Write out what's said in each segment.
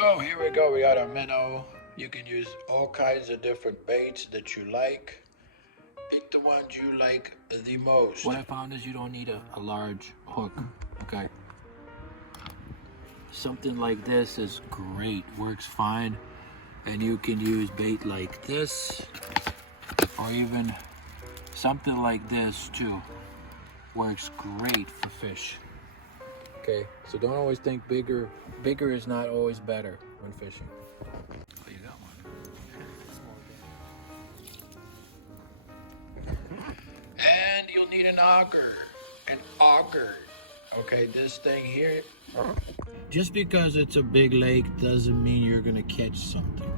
So here we go. We got our minnow. You can use all kinds of different baits that you like. Pick the ones you like the most. What I found is you don't need a large hook. Okay. Something like this is great. Works fine. And you can use bait like this, or even something like this too. Works great for fish. Okay, so don't always think bigger. Bigger is not always better when fishing. Oh, you got one. And you'll need an auger. An auger. Okay, this thing here. Just because it's a big lake doesn't mean you're gonna catch something.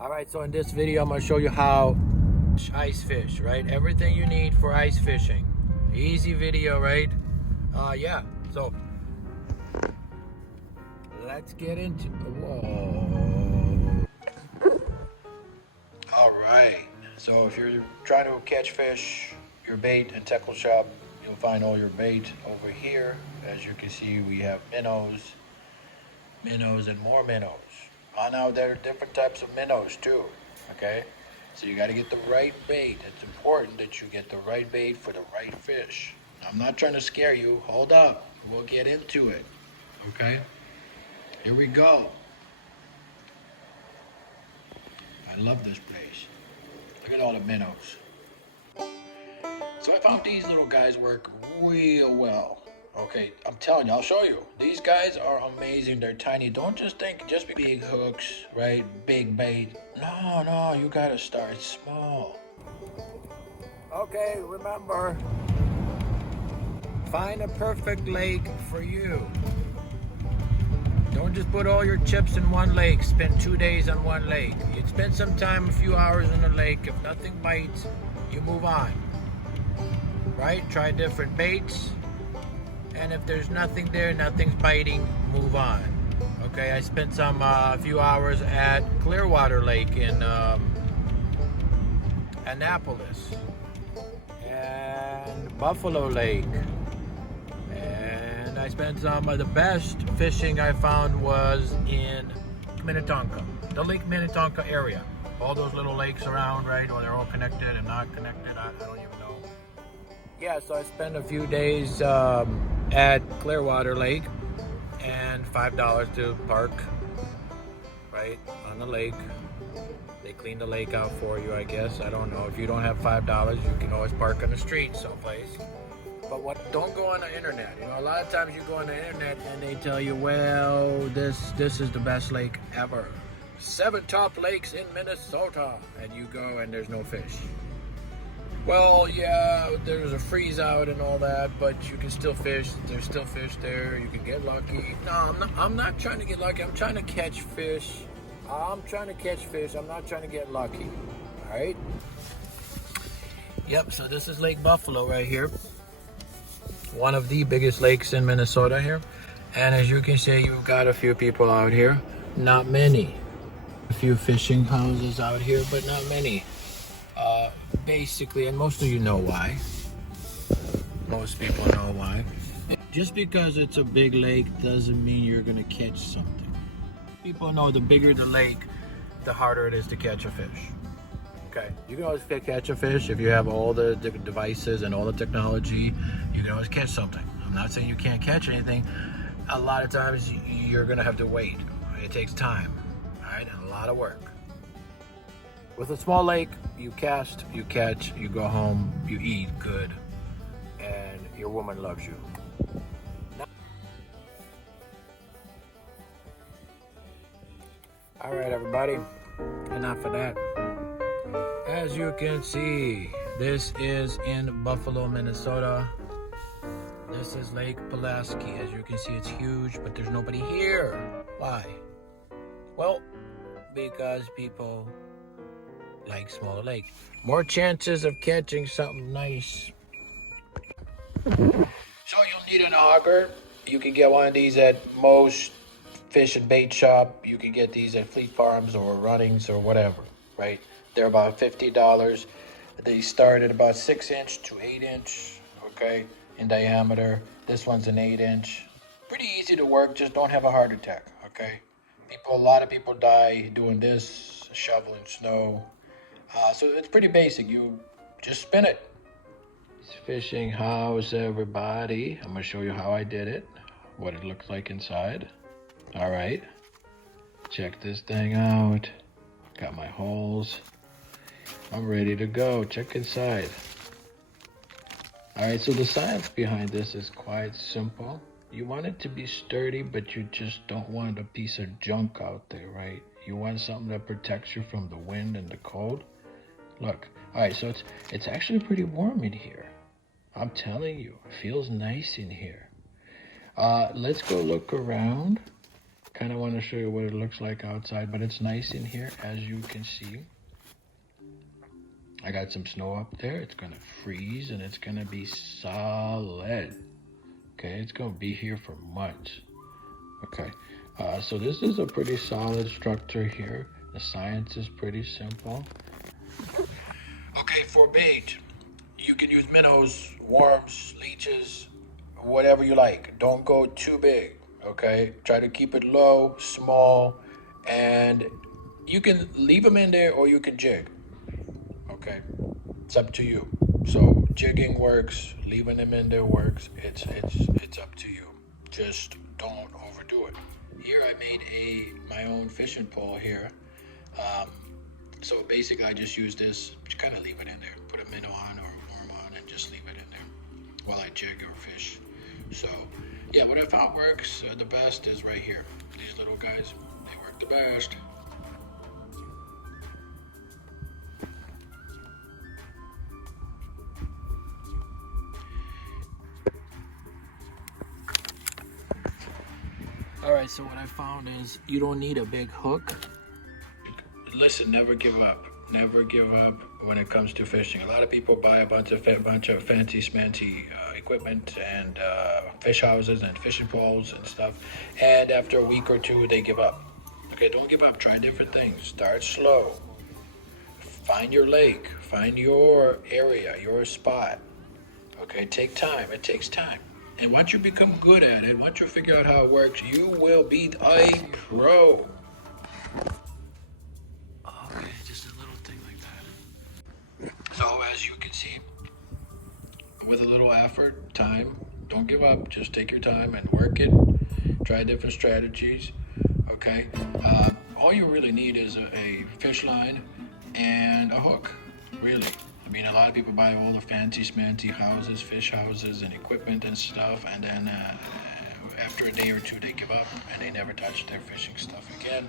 All right, so in this video, I'm gonna show you how ice fish, right? Everything you need for ice fishing. Easy video, right? Yeah, so let's get into whoa. All right, so if you're trying to catch fish, your bait and tackle shop, you'll find all your bait over here. As you can see, we have minnows, and more minnows. Now there are different types of minnows too, okay? So you gotta get the right bait. It's important that you get the right bait for the right fish. I'm not trying to scare you. Hold up. We'll get into it. Okay? Here we go. I love this place. Look at all the minnows. So I found these little guys work real well. Okay, I'm telling you, I'll show you. These guys are amazing. They're tiny. Don't just think just big hooks, right? Big bait. No, you gotta start small. Okay, remember, find a perfect lake for you. Don't just put all your chips in one lake. Spend 2 days on one lake. You spend some time, a few hours in the lake. If nothing bites, you move on. Right? Try different baits. And if there's nothing there, nothing's biting, move on. Okay, I spent a few hours at Clearwater Lake in Annapolis. And Buffalo Lake. And I spent some of the best fishing I found was in Minnetonka, the Lake Minnetonka area. All those little lakes around, right? Well, they're all connected and not connected, I don't even know. Yeah, so I spent a few days at Clearwater Lake and $5 to park, right, on the lake. They clean the lake out for you, I guess. I don't know. If you don't have $5, you can always park on the street someplace. But don't go on the internet. You know, a lot of times you go on the internet and they tell you, well, this is the best lake ever. 7 top lakes in Minnesota. And you go and there's no fish. Well, yeah, there's a freeze out and all that, but you can still fish. There's still fish there. You can get lucky. No, I'm not trying to get lucky. I'm trying to catch fish. I'm not trying to get lucky. All right? Yep, so this is Lake Buffalo right here. One of the biggest lakes in Minnesota here. And as you can see, you've got a few people out here. Not many. A few fishing houses out here, but not many. Basically, and most of you know why. Most people know why. Just because it's a big lake doesn't mean you're gonna catch something. People know the bigger the lake, the harder it is to catch a fish. Okay, you can always catch a fish if you have all the devices and all the technology. You can always catch something. I'm not saying you can't catch anything. A lot of times you're gonna have to wait. It takes time, all right, and a lot of work. With a small lake, you cast, you catch, you go home, you eat good, and your woman loves you. All right, everybody, enough of that. As you can see, this is in Buffalo, Minnesota. This is Lake Pulaski. As you can see, it's huge, but there's nobody here. Why? Well, because people like smaller lake. More chances of catching something nice. So you'll need an auger. You can get one of these at most fish and bait shop. You can get these at Fleet Farms or Runnings or whatever, right? They're about $50. They start at about 6" to 8", okay, in diameter. This one's an 8". Pretty easy to work, just don't have a heart attack, okay? Okay, a lot of people die doing this, shoveling snow. So it's pretty basic. You just spin it. It's fishing house, everybody. I'm gonna show you how I did it, what it looks like inside. All right, check this thing out. Got my holes. I'm ready to go. Check inside. All right, so the science behind this is quite simple. You want it to be sturdy, but you just don't want a piece of junk out there, right? You want something that protects you from the wind and the cold. Look, all right, so it's actually pretty warm in here. I'm telling you, it feels nice in here. Let's go look around. Kind of want to show you what it looks like outside, but it's nice in here, as you can see. I got some snow up there. It's gonna freeze and it's gonna be solid. Okay, it's gonna be here for months. Okay, so this is a pretty solid structure here. The science is pretty simple. Okay, for bait, you can use minnows, worms, leeches, whatever you like. Don't go too big, okay? Try to keep it low, small, and you can leave them in there or you can jig, okay? It's up to you. So jigging works, leaving them in there works. It's up to you. Just don't overdo it. Here I made my own fishing pole here. So basically I just use this, just kind of leave it in there. Put a minnow on or a worm on and just leave it in there while I jig or fish. So yeah, what I found works the best is right here. These little guys, they work the best. All right, so what I found is you don't need a big hook. Listen, never give up. Never give up when it comes to fishing. A lot of people buy a bunch of fancy smancy equipment and fish houses and fishing poles and stuff, and after a week or two they give up. Okay, don't give up. Try different things. Start slow. Find your lake. Find your area, your spot. Okay, take time. It takes time. And once you become good at it, once you figure out how it works, you will be a pro. Okay, just a little thing like that. So as you can see, with a little effort, time, don't give up. Just take your time and work it. Try different strategies. Okay. All you really need is a fish line and a hook. Really. I mean, a lot of people buy all the fancy smancy houses, fish houses, and equipment and stuff, and then after a day or two they give up and they never touch their fishing stuff again.